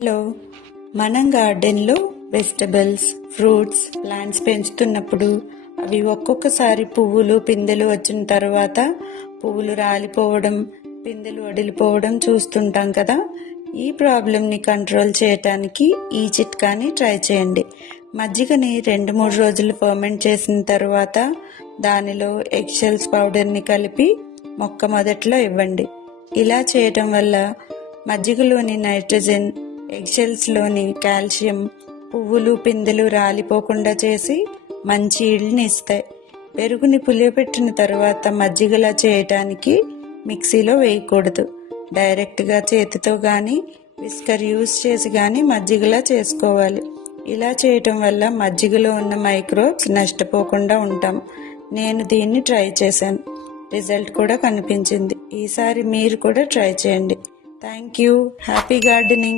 Hello, మనం గార్డెన్లో vegetables, fruits, plants పెంచుతున్నప్పుడు అవి ఒక్కొక్కసారి పువ్వులు పిందెలు వచ్చిన తర్వాత పువ్వులు రాలిపోవడం, పిందెలు వడిలిపోవడం చూస్తుంటాం కదా. ఈ ప్రాబ్లంని కంట్రోల్ చేయటానికి ఈ చిట్కాని ట్రై చేయండి. మజ్జిగని 2-3 రోజులు ఫర్మెంట్ చేసిన తర్వాత దానిలో ఎగ్షెల్స్ పౌడర్ని కలిపి మొక్క మొదట్లో ఇవ్వండి. ఇలా చేయటం వల్ల మజ్జిగలోని నైట్రోజన్, ఎగ్షెల్స్లోని కాల్షియం పువ్వులు పిందెలు రాలిపోకుండా చేసి మంచి ఈల్డ్ని ఇస్తాయి. పెరుగుని పులియబెట్టిన తర్వాత మజ్జిగలా చేయటానికి మిక్సీలో వేయకూడదు. డైరెక్ట్గా చేతితో కానీ విస్కర్ యూజ్ చేసి కానీ మజ్జిగలా చేసుకోవాలి. ఇలా చేయటం వల్ల మజ్జిగలో ఉన్న మైక్రోబ్స్ నష్టపోకుండా ఉంటాం. నేను దీన్ని ట్రై చేశాను, రిజల్ట్ కూడా కనిపించింది. ఈసారి మీరు కూడా ట్రై చేయండి. Thank you. Happy gardening.